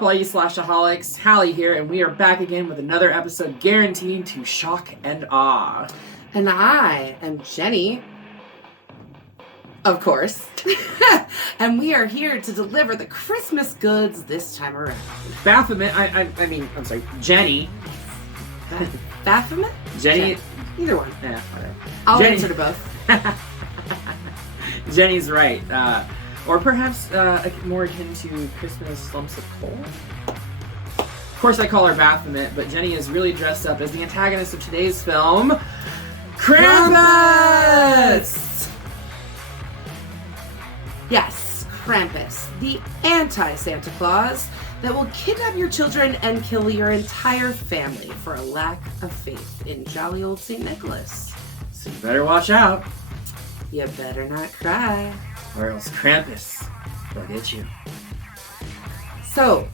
up, all you slashaholics? Hallie here, and we are back again with another episode guaranteed to shock and awe. And I am Jenny, of course, and we are here to deliver the Christmas goods this time around. Baphomet, I'm sorry, Jenny. Baphomet? Jenny. Either one. Yeah, whatever. I'll answer to both. Jenny's right. Or perhaps more akin to Christmas lumps of coal. Of course, I call her Baphomet, but Jenny is really dressed up as the antagonist of today's film, Krampus! Yes, Krampus, the anti-Santa Claus that will kidnap your children and kill your entire family for a lack of faith in jolly old St. Nicholas. So you better watch out. You better not cry. Or else Krampus will get you. So,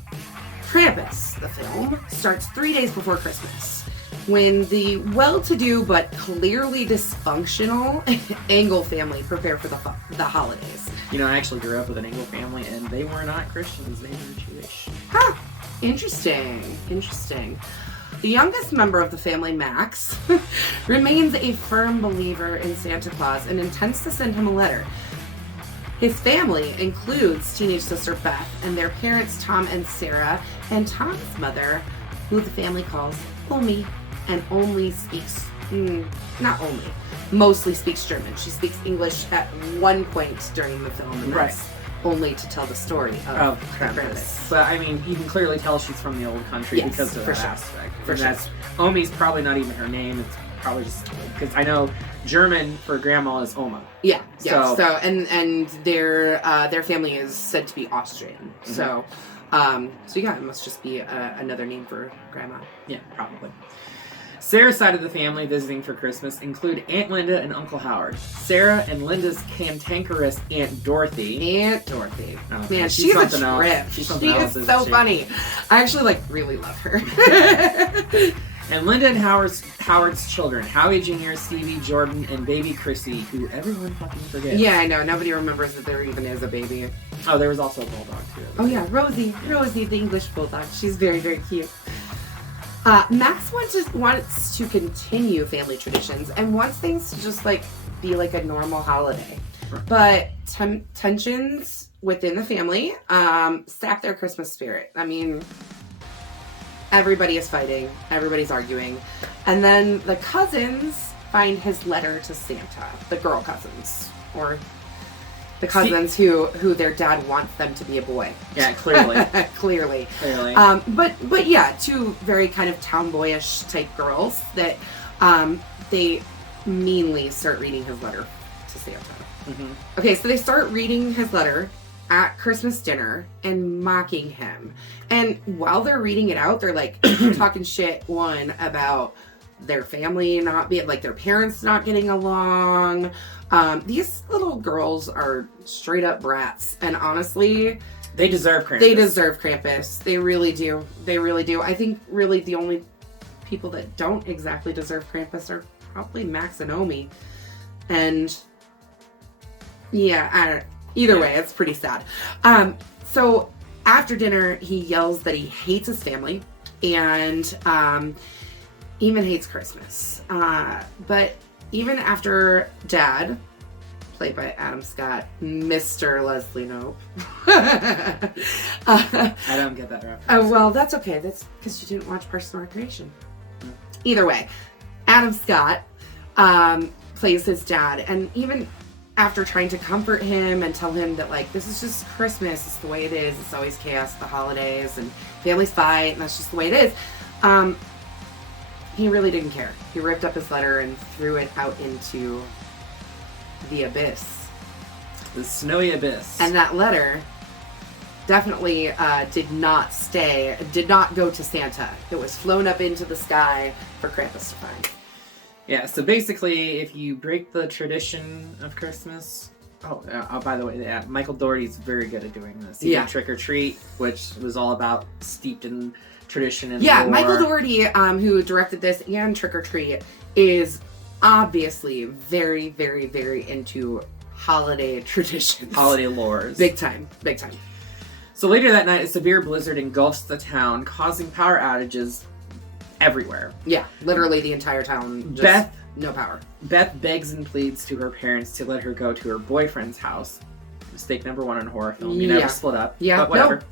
Krampus, the film, starts 3 days before Christmas, when the well-to-do but clearly dysfunctional Engel family prepare for the holidays. You know, I actually grew up with an Engel family, and they were not Christians, they were Jewish. Huh. Interesting. The youngest member of the family, Max, remains a firm believer in Santa Claus and intends to send him a letter. His family includes teenage sister Beth and their parents Tom and Sarah, and Tom's mother, who the family calls Omi, and only speaks, mostly speaks German. She speaks English at one point during the film, and that's only to tell the story of Krampus. But I mean, you can clearly tell she's from the old country because of that aspect. For sure. Omi's probably not even her name. It's probably just because I know German for grandma is Oma. Yeah. So and their family is said to be Austrian. Mm-hmm. So it must just be another name for grandma. Yeah, probably. Sarah's side of the family visiting for Christmas include Aunt Linda and Uncle Howard. Sarah and Linda's cantankerous Aunt Dorothy. Oh, man, she's a trip. She is so funny. I actually really love her. And Linda and Howard's children, Howie Jr., Stevie, Jordan, and baby Chrissy, who everyone fucking forgets. Yeah, I know. Nobody remembers that there even is a baby. Oh, there was also a bulldog, too. Oh, yeah. Rosie, the English bulldog. She's very, very cute. Max wants to continue family traditions and wants things to just, be like a normal holiday. But tensions within the family sap their Christmas spirit. I mean, everybody is fighting. Everybody's arguing. And then the cousins find his letter to Santa. The girl cousins. Or the cousins who their dad wants them to be a boy. Yeah, clearly. Clearly. But yeah, two very kind of tomboyish type girls that they meanly start reading his letter to Santa. Mm-hmm. Okay, so they start reading his letter at Christmas dinner and mocking him. And while they're reading it out, they're talking shit, one, about their family not being, their parents not getting along. These little girls are straight up brats. And honestly, they deserve Krampus. They really do. I think really the only people that don't exactly deserve Krampus are probably Max and Omi. And yeah, either way, it's pretty sad. So after dinner, he yells that he hates his family and even hates Christmas. But even after Dad, played by Adam Scott, Mr. Leslie Knope. I don't get that reference. Well, that's okay. That's because you didn't watch Parks and Recreation. Either way, Adam Scott plays his dad, and even after trying to comfort him and tell him that this is just Christmas, it's the way it is, it's always chaos at the holidays and families fight and that's just the way it is, he really didn't care. He ripped up his letter and threw it out into the abyss. The snowy abyss. And that letter definitely did not go to Santa. It was flown up into the sky for Krampus to find. Yeah, so basically, if you break the tradition of Christmas... by the way, Michael Dougherty's very good at doing this. He did Trick or Treat, which was all about steeped in tradition and lore. Michael Dougherty, who directed this and Trick or Treat, is obviously very, very, very into holiday traditions. Holiday lores. Big time. So later that night, a severe blizzard engulfs the town, causing power outages everywhere. Yeah, literally the entire town. Just no power. Beth begs and pleads to her parents to let her go to her boyfriend's house. Mistake number 1 in a horror film. You never split up. Yeah, but whatever. No.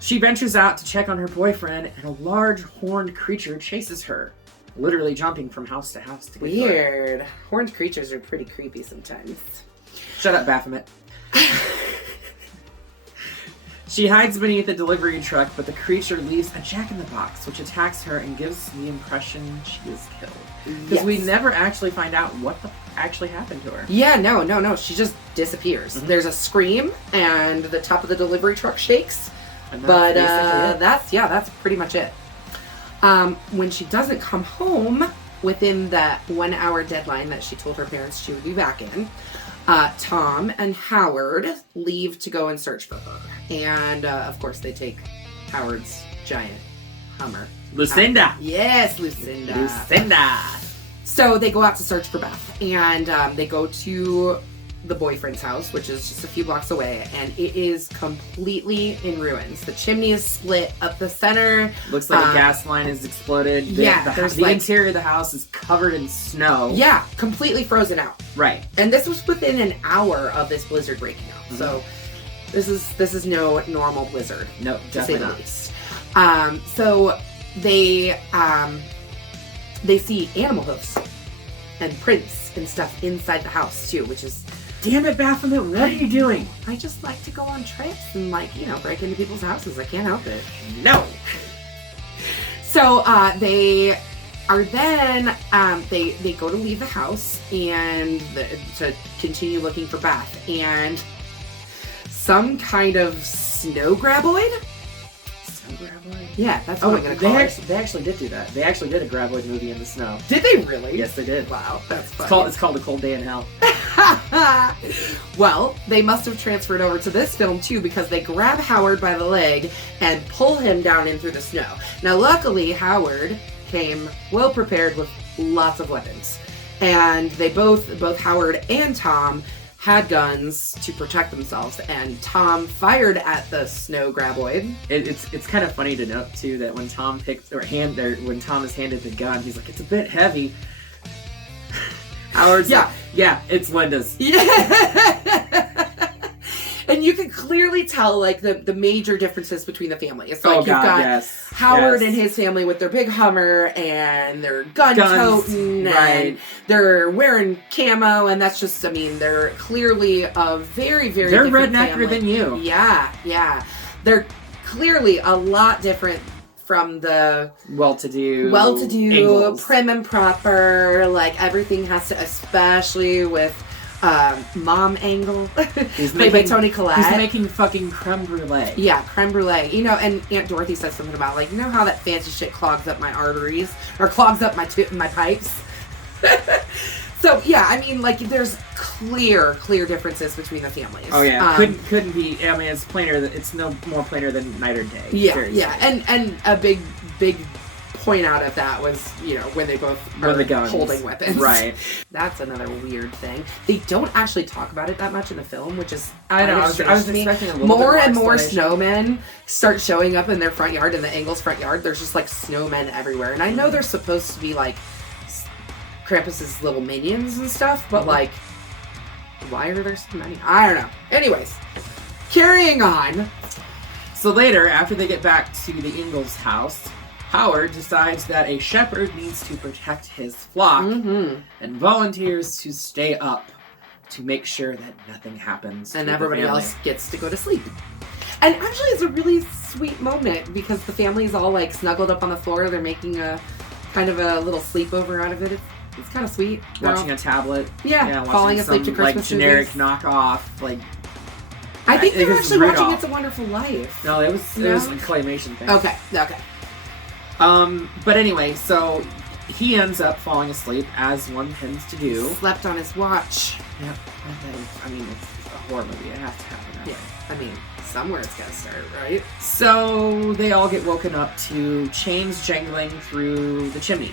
She ventures out to check on her boyfriend, and a large horned creature chases her, literally jumping from house to house to get her. Weird. Horned creatures are pretty creepy sometimes. Shut up, Baphomet. She hides beneath a delivery truck, but the creature leaves a jack-in-the-box, which attacks her and gives the impression she is killed. Because we never actually find out what actually happened to her. Yeah, no. She just disappears. Mm-hmm. There's a scream, and the top of the delivery truck shakes. But that's pretty much it. When she doesn't come home within that 1 hour deadline that she told her parents she would be back in, Tom and Howard leave to go and search for her. And, of course, they take Howard's giant Hummer. Lucinda! Yes, Lucinda. Lucinda! So they go out to search for Beth. And they go to the boyfriend's house, which is just a few blocks away. And it is completely in ruins. The chimney is split up the center. Looks like a gas line has exploded. The interior of the house is covered in snow. Yeah, completely frozen out. Right. And this was within an hour of this blizzard breaking out. Mm-hmm. So this is no normal blizzard. No, definitely not. Least. So they see animal hoofs and prints and stuff inside the house too, which is, damn it, Baphomet, what are you doing? I just like to go on trips and break into people's houses. I can't help it. No. So they are then they go to leave the house and to continue looking for Beth, and some kind of snow graboid. Yeah, that's what I'm going to call it. They actually did do that. They actually did a graboid movie in the snow. Did they really? Yes, they did. Wow, that's funny. It's called A Cold Day in Hell. Well, they must have transferred over to this film too, because they grab Howard by the leg and pull him down in through the snow. Now, luckily, Howard came well prepared with lots of weapons. And they both Howard and Tom had guns to protect themselves, and Tom fired at the snow graboid. It's kind of funny to note too that when Tom when Tom is handed the gun, he's like, it's a bit heavy. Howard's yeah, it's Linda's. Yeah. And you can clearly tell the major differences between the families. You've got Howard and his family with their big Hummer and their gun-toting, and they're wearing camo, and that's just, they're clearly a very, very different rednecker family. than you. Yeah. They're clearly a lot different from the well-to-do, Ingalls. Prim and proper, everything has to, especially with Mom Angle, played by Toni Collette. He's making fucking creme brulee. Yeah, creme brulee. And Aunt Dorothy says something about, how that fancy shit clogs up my arteries, or clogs up my pipes. So, yeah, there's clear differences between the families. Oh, yeah. Couldn't be, it's plainer, it's no more plainer than night or day. Yeah. And a big point out of that was, when they both are holding weapons. Right. That's another weird thing. They don't actually talk about it that much in the film, which is, I know, I was expecting a little more bit and more snowmen start showing up in their front yard, in the Ingalls front yard. There's just snowmen everywhere. And I know they're supposed to be Krampus's little minions and stuff, but why are there so many? I don't know. Anyways, carrying on. So later, after they get back to the Ingalls house, Howard decides that a shepherd needs to protect his flock and volunteers to stay up to make sure that nothing happens. And everybody else gets to go to sleep. And actually, it's a really sweet moment because the family's all snuggled up on the floor. They're making a kind of a little sleepover out of it. It's kind of sweet. Watching a tablet. Yeah, falling asleep to Christmas generic movies. Knockoff. I think they were actually watching It's a Wonderful Life. No, it was a claymation thing. Okay. But anyway, so he ends up falling asleep, as one tends to do. Slept on his watch. Yep. It's a horror movie. It has to happen that way. Somewhere it's gotta start, right? So they all get woken up to chains jangling through the chimney.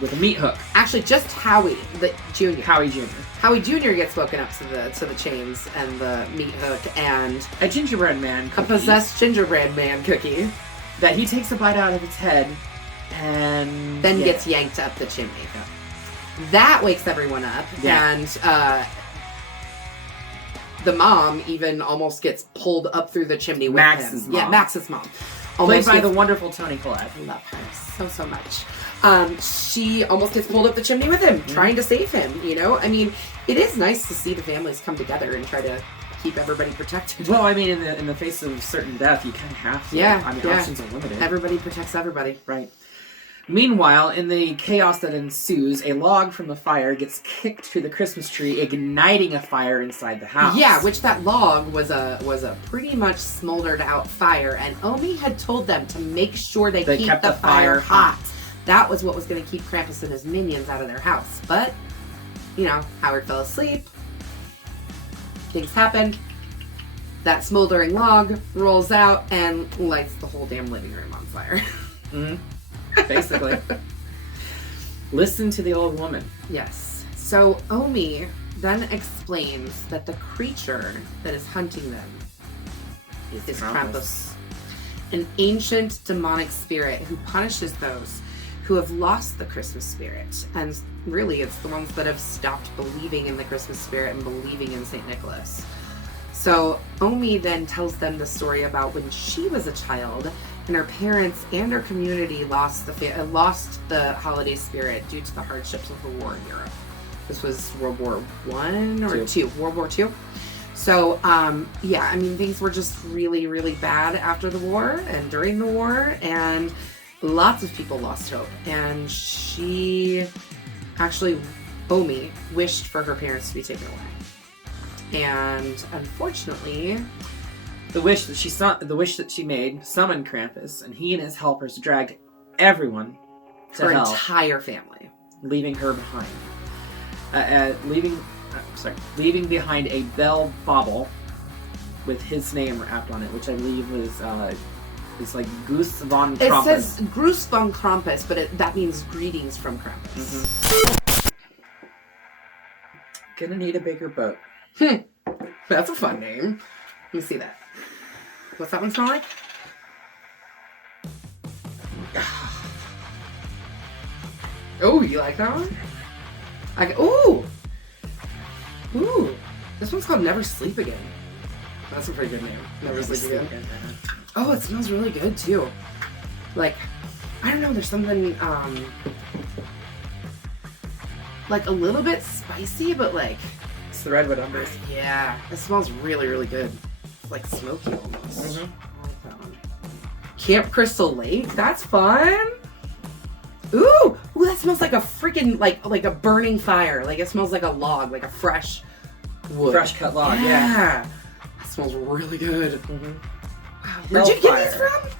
with a meat hook. Actually, just Howie, the Junior. Howie Jr. Howie Jr. gets woken up to the chains and the meat hook and a gingerbread man cookie. A possessed gingerbread man cookie. That he takes a bite out of its head and then gets yanked up the chimney. Yeah. That wakes everyone up, and the mom even almost gets pulled up through the chimney with Max's him. mom. Yeah, Max's mom. Played by the wonderful Toni Collette. I love her so much. She almost gets pulled up the chimney with him, trying to save him, you know? I mean, it is nice to see the families come together and try to keep everybody protected. Well, I mean, in the face of certain death, you kind of have to. Yeah, I mean, options are limited. Everybody protects everybody. Right. Meanwhile, in the chaos that ensues, a log from the fire gets kicked to the Christmas tree, igniting a fire inside the house. Yeah, which that log was a pretty much smoldered out fire, and Omi had told them to make sure they keep the fire hot. That was what was going to keep Krampus and his minions out of their house. But, you know, Howard fell asleep. Things happened. That smoldering log rolls out and lights the whole damn living room on fire. Mm-hmm. Basically. Listen to the old woman. Yes. So Omi then explains that the creature that is hunting them is Krampus, an ancient demonic spirit who punishes those who have lost the Christmas spirit. And really, it's the ones that have stopped believing in the Christmas spirit and believing in St. Nicholas. So Omi then tells them the story about when she was a child and her parents and her community lost the holiday spirit due to the hardships of the war in Europe. This was World War I or II? World War II. So, yeah, I mean, things were just really, really bad after the war and during the war, and lots of people lost hope. And she actually, Omi, wished for her parents to be taken away. And unfortunately, the wish that she made summoned Krampus, and he and his helpers dragged everyone to her hell, entire family, leaving her behind. Leaving behind a bell bauble with his name wrapped on it, which I believe was it's like Goose von Krampus. It says Goose von Krampus, but that means greetings from Krampus. Mm-hmm. Gonna need a bigger boat. That's a fun name. Let me see that. What's that one smell like? Oh, you like that one? Ooh! This one's called Never Sleep Again. That's a pretty good name. Never Sleep Again. Oh, it smells really good too. Like, I don't know, there's something, like a little bit spicy, but like... It's the redwood umbers. Yeah, it smells really, really good. It's like smoky almost. Mm-hmm. I like that one. Camp Crystal Lake, that's fun! Ooh, that smells like a freaking, like a burning fire. Like it smells like a log, like a fresh wood. Fresh cut log, yeah. That smells really good. Mm-hmm. Wow, where'd you get these from?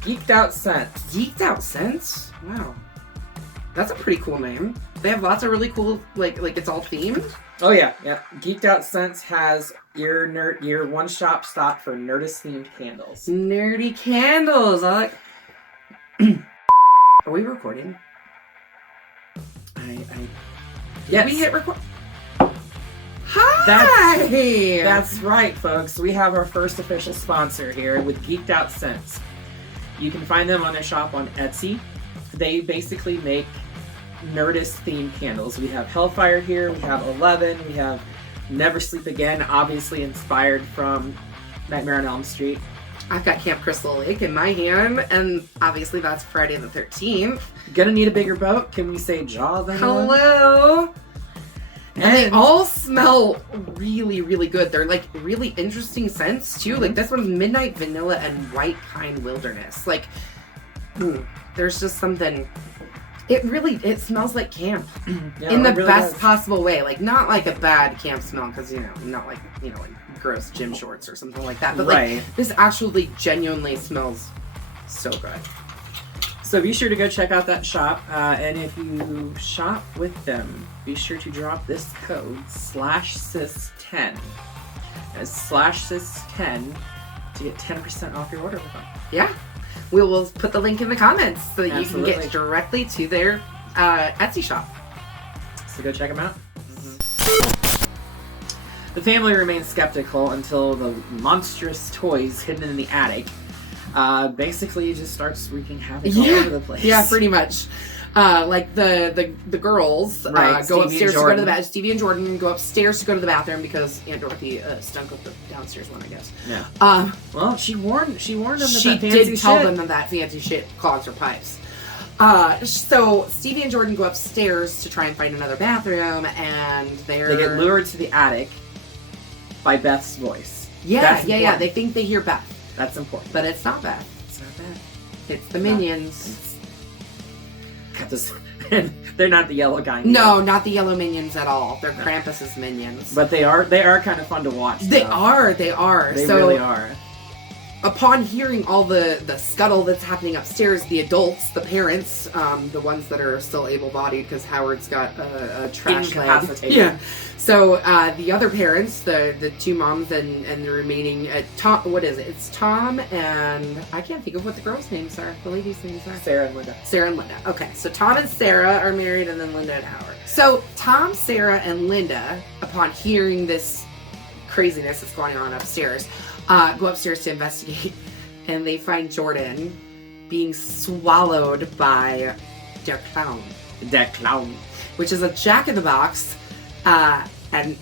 GeekedOutScents. GeekedOutScents? Wow. That's a pretty cool name. They have lots of really cool, like it's all themed. Oh yeah. GeekedOutScents has your one-stop stop for Nerdist-themed candles. Nerdy candles. I like... Are we recording? Yes. Did we hit record? Hi! That's right, folks. We have our first official sponsor here with GeekedOutScents. You can find them on their shop on Etsy. They basically make Nerdist-themed candles. We have Hellfire here, we have 11, we have Never Sleep Again, obviously inspired from Nightmare on Elm Street. I've got Camp Crystal Lake in my hand, and obviously that's Friday the 13th. Gonna need a bigger boat. Can we say Jaws? Hello! And they all smell really, really good. They're like really interesting scents too. Mm-hmm. Like this one's Midnight Vanilla and White Pine Wilderness. Like, there's just something. It smells like camp in the really best possible way. Like not like a bad camp smell because not like like gross gym shorts or something like that. But like this actually genuinely smells so good. So be sure to go check out that shop, and if you shop with them, be sure to drop this code /sis10 as /sis10 to get 10% off your order with them. Yeah. We will put the link in the comments so that you can get directly to their Etsy shop. So go check them out. The family remains skeptical until the monstrous toys hidden in the attic basically just starts wreaking havoc all over the place. Yeah, pretty much. Like the girls go upstairs to go to the bathroom. Stevie and Jordan go upstairs to go to the bathroom because Aunt Dorothy stunk up the downstairs one, I guess. Yeah. Well, she warned them that she that fancy did tell them that fancy shit clogs her pipes. So Stevie and Jordan go upstairs to try and find another bathroom, and they get lured to the attic by Beth's voice. Yeah. They think they hear Beth. That's important. But it's not Beth. It's not Beth. It's the minions. They're not the yellow kind. No, not the yellow minions at all. They're Krampus's minions. But they are kind of fun to watch. They are. They really are. Upon hearing all the scuttle that's happening upstairs, the adults, the parents, the ones that are still able-bodied because Howard's got a trash leg. Yeah. So the other parents, the two moms and the remaining Tom. What is it? It's Tom and I can't think of what the girls' names are. The ladies' names are Sarah and Linda. Sarah and Linda. Okay, so Tom and Sarah are married, and then Linda and Howard. So Tom, Sarah, and Linda, upon hearing this craziness that's going on upstairs, go upstairs to investigate, and they find Jordan being swallowed by Der Clown. Der Clown. Which is a jack-in-the-box, and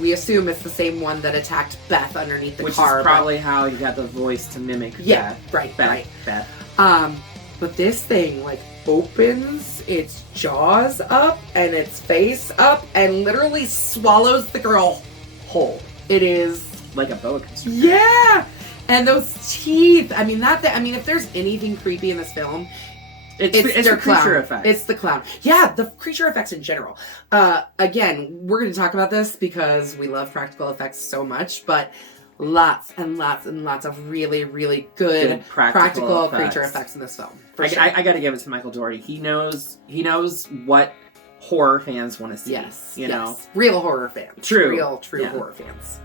we assume it's the same one that attacked Beth underneath the car. Which is probably how you got the voice to mimic Beth. Right. Beth. But this thing, opens its jaws up and its face up and literally swallows the girl whole. It is like a boa constrictor. Yeah! And those teeth. If there's anything creepy in this film, it's the creature effects. It's the clown. Yeah, the creature effects in general. Again, we're going to talk about this because we love practical effects so much, but lots and lots and lots of really, really good practical creature effects in this film. I got to give it to Michael Dougherty. He knows what horror fans want to see. Yes. You know? Real horror fans. True Horror fans.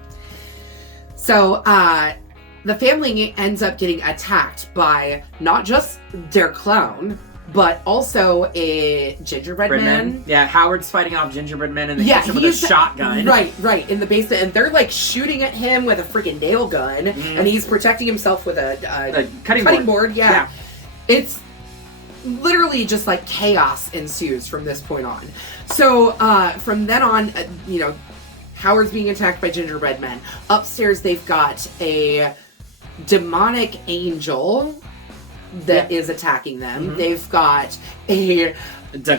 So, the family ends up getting attacked by not just their clown, but also a gingerbread man. Yeah, Howard's fighting off gingerbread men in the kitchen with a shotgun. Right, in the basement. And they're shooting at him with a freaking nail gun. Mm-hmm. And he's protecting himself with a cutting board. Yeah. It's literally just chaos ensues from this point on. So from then on, Howard's being attacked by gingerbread men. Upstairs, they've got a demonic angel that is attacking them. Mm-hmm. They've got the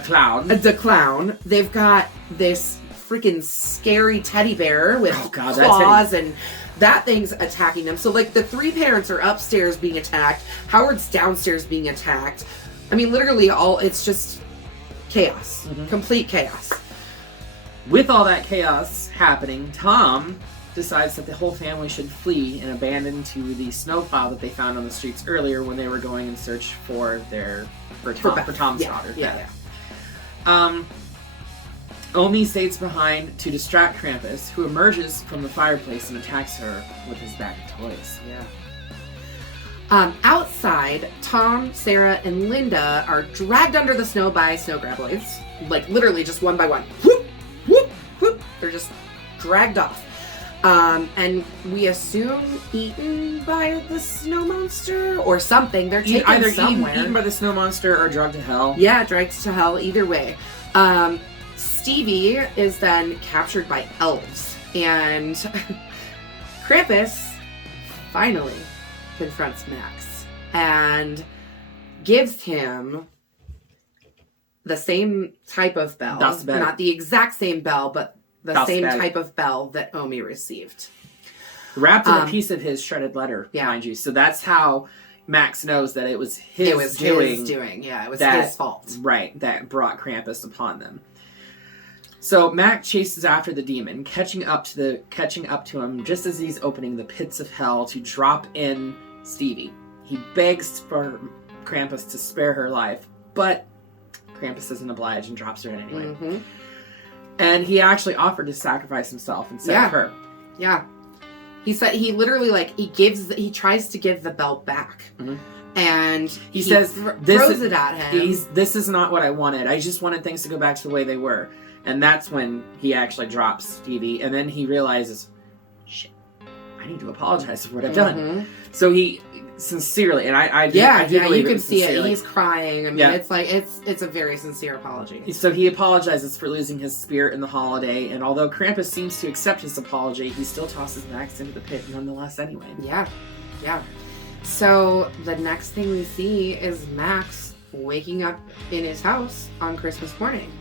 clown. They've got this freaking scary teddy bear with claws, and that thing's attacking them. So the three parents are upstairs being attacked. Howard's downstairs being attacked. Literally it's just chaos. Mm-hmm. Complete chaos. With all that chaos happening, Tom decides that the whole family should flee and abandon to the snowplow that they found on the streets earlier when they were going in search for Tom's daughter. Yeah. Omi stays behind to distract Krampus, who emerges from the fireplace and attacks her with his bag of toys. Yeah. Outside, Tom, Sarah, and Linda are dragged under the snow by snow graboids. Literally just one by one. Whoop, whoop, whoop. They're just dragged off. And we assume eaten by the snow monster or something. They're taken either somewhere. Eaten by the snow monster or dragged to hell. Yeah, dragged to hell. Either way. Stevie is then captured by elves. And Krampus finally confronts Max and gives him the same type of bell. Not the exact same bell, but the same type of bell that Omi received. Wrapped in a piece of his shredded letter, mind you. So that's how Max knows that it was his doing. Yeah, it was his fault. Right, that brought Krampus upon them. So Max chases after the demon, catching up to him just as he's opening the pits of hell to drop in Stevie. He begs for Krampus to spare her life, but Krampus doesn't oblige and drops her in anyway. Mm-hmm. And he actually offered to sacrifice himself instead of her. Yeah. He said he literally he tries to give the bell back. Mm-hmm. And he says, throws it at him. This is not what I wanted. I just wanted things to go back to the way they were. And that's when he actually drops Stevie. And then he realizes, shit, I need to apologize for what I've done. So he sincerely, and I do you can see it. He's crying. I mean, it's like it's a very sincere apology. So he apologizes for losing his spirit in the holiday, and although Krampus seems to accept his apology, he still tosses Max into the pit nonetheless anyway. Yeah. So the next thing we see is Max waking up in his house on Christmas morning,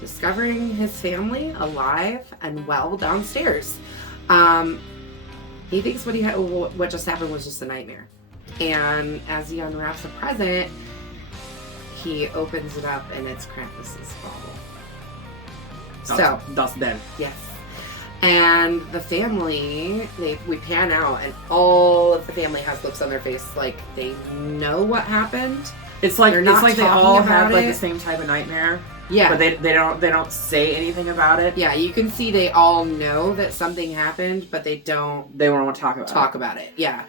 discovering his family alive and well downstairs. He thinks what just happened was just a nightmare. And as he unwraps a present, he opens it up and it's Krampus's bauble. That's dead. Yes. And the family, we pan out and all of the family has looks on their face like they know what happened. It's like they all have like the same type of nightmare. Yeah. But they don't say anything about it. Yeah, you can see they all know that something happened, but they don't want to talk about it. Yeah.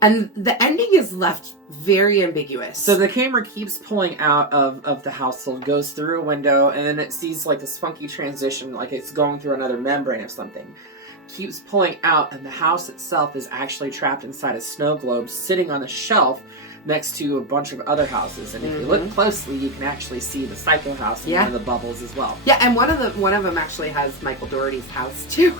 And the ending is left very ambiguous. So the camera keeps pulling out of the household, goes through a window, and then it sees like this funky transition, like it's going through another membrane of something. Keeps pulling out, and the house itself is actually trapped inside a snow globe sitting on a shelf next to a bunch of other houses. And if you look closely, you can actually see the Psycho house in one of the bubbles as well. Yeah, and one of them actually has Michael Dougherty's house too.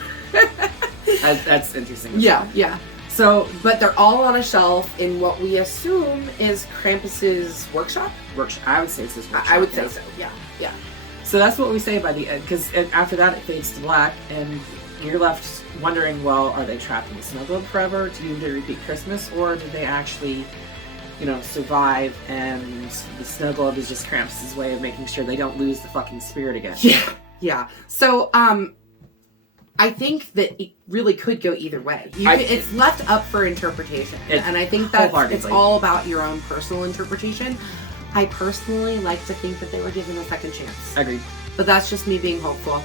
That's interesting. Yeah. So, but they're all on a shelf in what we assume is Krampus's workshop. I would say it's his workshop. I would say so. Yeah. So that's what we say by the end, because after that it fades to black, and you're left wondering, well, are they trapped in the snow globe forever? Do they repeat Christmas, or did they actually, survive? And the snow globe is just Krampus's way of making sure they don't lose the fucking spirit again. Yeah. So, I think that it really could go either way. It's left up for interpretation. And I think that it's all about your own personal interpretation. I personally like to think that they were given a second chance. Agreed. But that's just me being hopeful.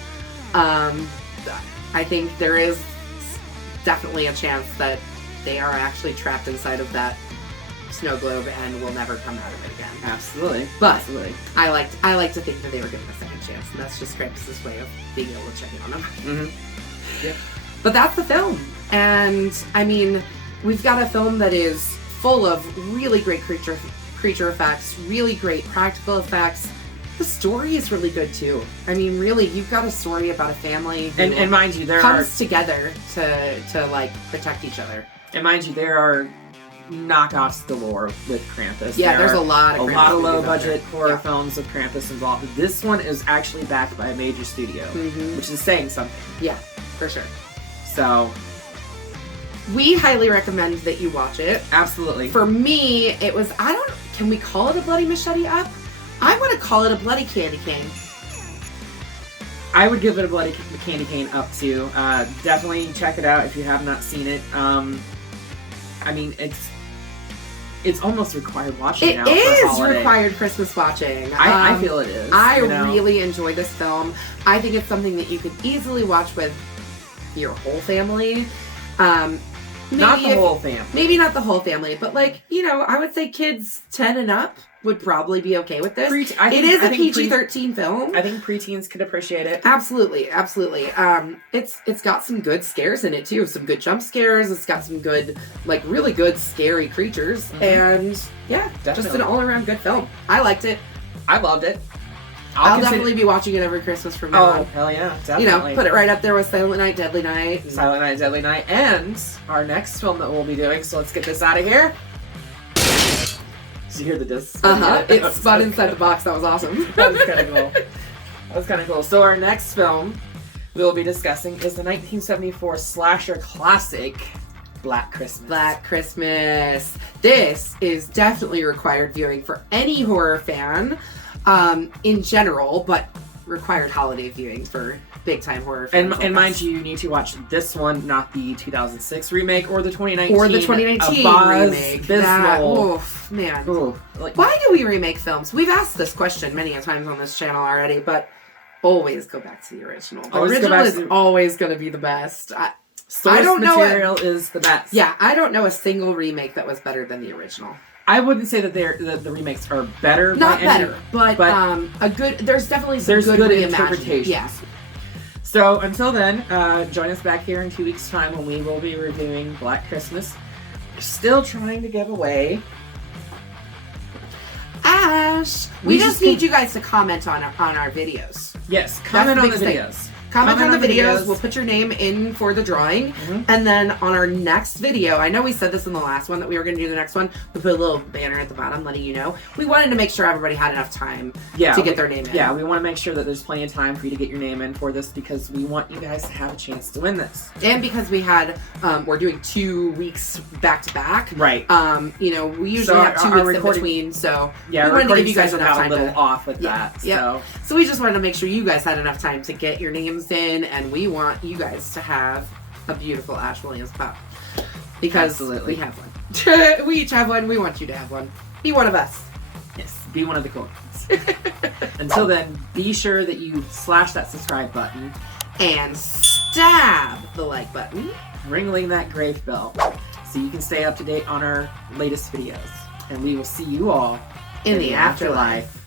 I think there is definitely a chance that they are actually trapped inside of that snow globe and will never come out of it again. Absolutely. But absolutely. I like to think that they were given a second chance, and that's just Krampus' way of being able to check in on them. Yep. But that's the film. And I mean, we've got a film that is full of really great creature effects, really great practical effects. The story is really good too. I mean, really, you've got a story about a family who and mind you, comes together to like protect each other. And mind you, there are knockoffs galore with Krampus. Yeah, there's a lot of low budget horror films with Krampus involved. This one is actually backed by a major studio, which is saying something. Yeah, for sure. So we highly recommend that you watch it. Absolutely. For me, it was, can we call it a bloody machete up? I want to call it a bloody candy cane. I would give it a bloody candy cane up too. Definitely check it out if you have not seen it. I mean, it's almost required watching now. It is required Christmas watching. I feel it is. I really enjoy this film. I think it's something that you could easily watch with your whole family. Not the whole family. Maybe not the whole family, but I would say kids 10 and up would probably be okay with this. It is a PG-13 film. I think preteens could appreciate it. Absolutely. It's got some good scares in it too. Some good jump scares. It's got some good, really good scary creatures. And yeah, definitely. Just an all-around good film. I liked it. I loved it. I'll definitely be watching it every Christmas from now on. Oh, hell yeah, definitely. Put it right up there with Silent Night, Deadly Night. Silent Night, Deadly Night, and our next film that we'll be doing, so let's get this out of here. Did you hear the disc? It spun inside the box. That was awesome. That was kind of cool. So our next film we'll be discussing is the 1974 slasher classic, Black Christmas. Black Christmas. This is definitely required viewing for any horror fan. In general, but required holiday viewing for big-time horror fans. And mind you need to watch this one, not the 2006 remake or the 2019 remake. Oof, man. Oof. Why do we remake films? We've asked this question many a times on this channel already, but always go back to the original. The original is always going to be the best. Source material is the best. Yeah, I don't know a single remake that was better than the original. I wouldn't say that the remakes are better. Not better, but a good. There's definitely some good interpretations. Yes. So until then, join us back here in 2 weeks' time when we will be reviewing Black Christmas. We're still trying to give away Ash. We just need you guys to comment on our videos. Yes, comment on the videos. Comment on the videos. We'll put your name in for the drawing. And then on our next video, I know we said this in the last one that we were going to do the next one. We put a little banner at the bottom letting you know. We wanted to make sure everybody had enough time to get their name in. Yeah, we want to make sure that there's plenty of time for you to get your name in for this because we want you guys to have a chance to win this. And because we had, we're doing 2 weeks back to back. Right. You know, we usually have 2 weeks in between, so we wanted to give you guys enough time a little off with that. So we just wanted to make sure you guys had enough time to get your names in, and we want you guys to have a beautiful Ash Williams pup because we have one. We each have one. We want you to have one. Be one of us. Yes, be one of the cool ones. Until then, be sure that you slash that subscribe button and stab the like button, ringling that grave bell, so you can stay up to date on our latest videos. And we will see you all in the afterlife.